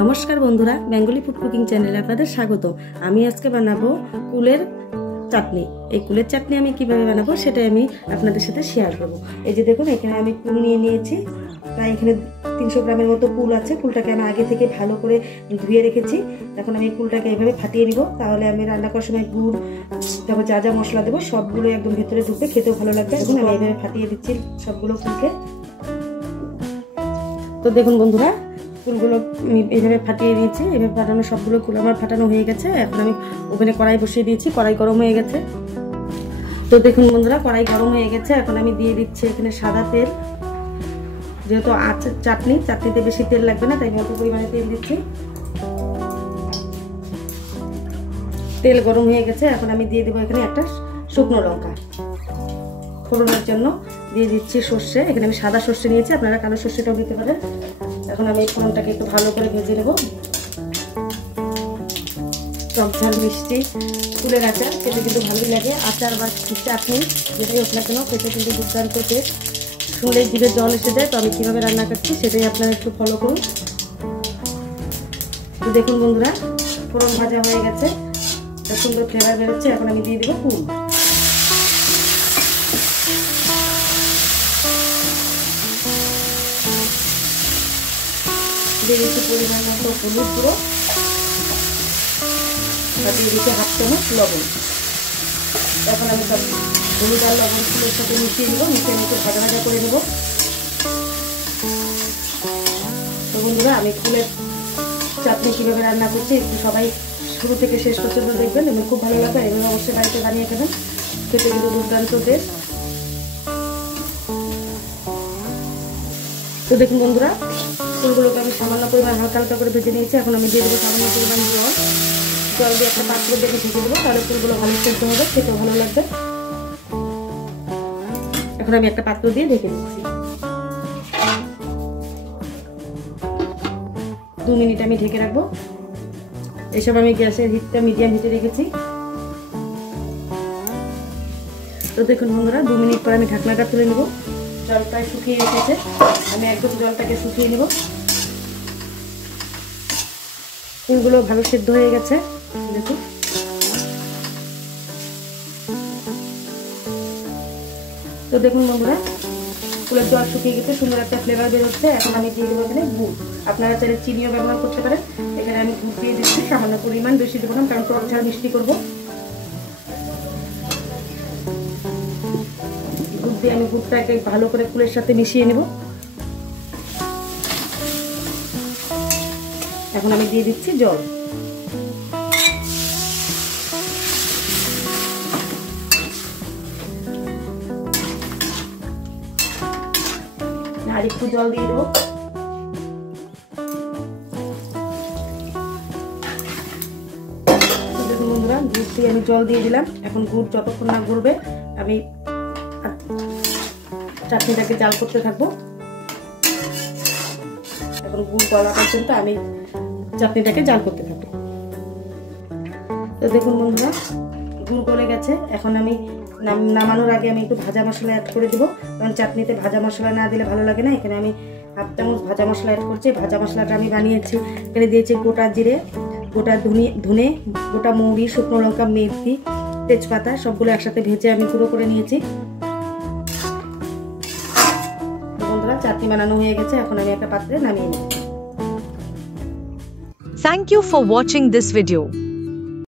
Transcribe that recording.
নমস্কার বন্ধুরা, Bengali food cooking চ্যানেলে আপনাদের স্বাগত। আমি আজকে বানাবো কুলের চাটনি। এই কুলের চাটনি আমি কিভাবে বানাবো সেটাই আমি আপনাদের সাথে শেয়ার করব। এই যে দেখুন, এখানে আমি কুল নিয়ে নিয়েছি। প্রায় এখানে 300 গ্রামের মতো কুল আছে। কুলটাকে আমি আগে থেকে ভালো করে ধুয়ে রেখেছি। এখন আমি কুলটাকে এইভাবে ফাটিয়ে নিব, তাহলে আমি রান্না করার সময় গুড়, তারপর যা যা মশলা দেবো সবগুলো একদম ভেতরে ঢুকবে, খেতেও ভালো লাগবে। এখন আমি এইভাবে ফাটিয়ে দিচ্ছি সবগুলো কুলকে। তো দেখুন বন্ধুরা, কুলগুলো আমি এইভাবে ফাটিয়ে নিয়েছি। এইভাবে ফাটানো সবগুলো কুল আমার ফাটানো হয়ে গেছে। এখন আমি ওভেনে কড়াই বসিয়ে দিয়েছি, কড়াই গরম হয়ে গেছে। তো দেখুন বন্ধুরা, কড়াই গরম হয়ে গেছে। এখন আমি দিয়ে দিচ্ছি এখানে সাদা তেল। যেহেতু চাটনিতে বেশি তেল লাগবে না, তাই অল্প পরিমাণে তেল দিচ্ছি। তেল গরম হয়ে গেছে। এখন আমি দিয়ে দেবো এখানে একটা শুকনো লঙ্কা। ফোড়নের জন্য দিয়ে দিচ্ছি সর্ষে। এখানে আমি সাদা সর্ষে নিয়েছি, আপনারা কালো সর্ষেটাও দিতে পারেন। এখন আমি ফোড়নটাকে একটু ভালো করে ভেজে নেব। টক ঝাল মিষ্টি কুলের আচার খেতে কিন্তু ভালোই লাগে। আচার বা চাটনি যেটাই হোক না কেন, খেতে কিন্তু দুর্দান্ত টেস্ট। শুনলেই জিভে জল এসে যায়। তো আমি কীভাবে রান্না করছি সেটাই আপনারা একটু ফলো করুন। তো দেখুন বন্ধুরা, ফোড়ন ভাজা হয়ে গেছে, সুন্দর ফ্লেভার বেরোচ্ছে। এখন আমি দিয়ে দেবো কুল। দিয়ে দিচ্ছি পরিমাণ মতো হলুদ গুঁড়ো, আর দিয়ে দিচ্ছি 1/2 চামচ লবণ। এখন আমি সব হলুদ আর লবণ ফুলের সাথে মিশিয়ে নেবো। মিশিয়ে আমি একটু ভাজা ভাজা করে নেবো। তো বন্ধুরা, আমি ফুলের চাটনি কীভাবে রান্না করছি একটু সবাই শুরু থেকে শেষ পর্যন্ত দেখবেন, এবং খুব ভালো লাগবে। এভাবে অবশ্যই বাড়িতে বানিয়ে খাবেন, খেতে কিন্তু দুর্দান্ত টেস্ট। তো দেখুন বন্ধুরা, ফুলগুলোকে আমি সামান্য পরিমাণ হালকা হালকা করে ভেজে নিয়েছি। এখন আমি দিয়ে দেবো সামান্য পরিমাণ জল দিয়ে একটা পাত্র দিয়ে ঢেকে দেবো, তাহলে ফুলগুলো ভালো সেদ্ধ হবে, খেতেও ভালো লাগবে। এখন আমি একটা পাত্র দিয়ে ঢেকে দিচ্ছি। 2 মিনিট আমি ঢেকে রাখবো। এসব আমি গ্যাসের হিটটা মিডিয়াম হিটে রেখেছি। তো দেখুন বন্ধুরা, 2 মিনিট পর আমি ঢাকনাটা তুলে নেব। জল প্রায় শুকিয়ে এসেছে, আমি একদম জলটাকে শুকিয়ে নেব। ফুলগুলো ভালো সেদ্ধ হয়ে গেছে দেখুন। তো দেখুন বন্ধুরা, ফুলের জল শুকিয়ে গেছে, সুন্দর একটা ফ্লেভার বেরোচ্ছে। এখন আমি দিয়ে দেবো এখানে গুড়। আপনারা চাইলে চিনিও ব্যবহার করতে পারেন। এখানে আমি গুড় দিয়ে দিচ্ছি সামান্য পরিমাণ, বেশি দেবো না, কারণ টক ঝাল মিষ্টি করবো। গুড় দিয়ে আমি গুড়টাকে ভালো করে ফুলের সাথে মিশিয়ে নেব। এখন আমি দিয়ে দিচ্ছি জল। আর একটু জল দিয়ে দেবো। দেখুন বন্ধুরা, গুড় দিয়ে আমি জল দিয়ে দিলাম। এখন গুড় যতক্ষণ না গড়বে আমি চাটনিটাকে জাল করতে থাকবো। এখন গুড় গলা পর্যন্ত আমি চাটনিটাকে জাল করতে থাকবো। তো দেখুন বন্ধুরা, গুড় গলে গেছে। এখন আমি নামানোর আগে আমি একটু ভাজা মশলা অ্যাড করে দেবো, কারণ চাটনিতে ভাজা মশলা না দিলে ভালো লাগে না। এখানে আমি 1/2 চামচ ভাজা মশলা অ্যাড করছি। ভাজা মশলাটা আমি বানিয়েছি। এখানে দিয়েছি গোটা জিরে, গোটা ধনে, গোটা মৌরি, শুকনো লঙ্কা, মেথি, তেজপাতা সবগুলো একসাথে ভেজে আমি গুঁড়ো করে নিয়েছি। বন্ধুরা, চাটনি বানানো হয়ে গেছে। এখন আমি একটা পাত্রে নামিয়ে নেব। Thank you for watching this video.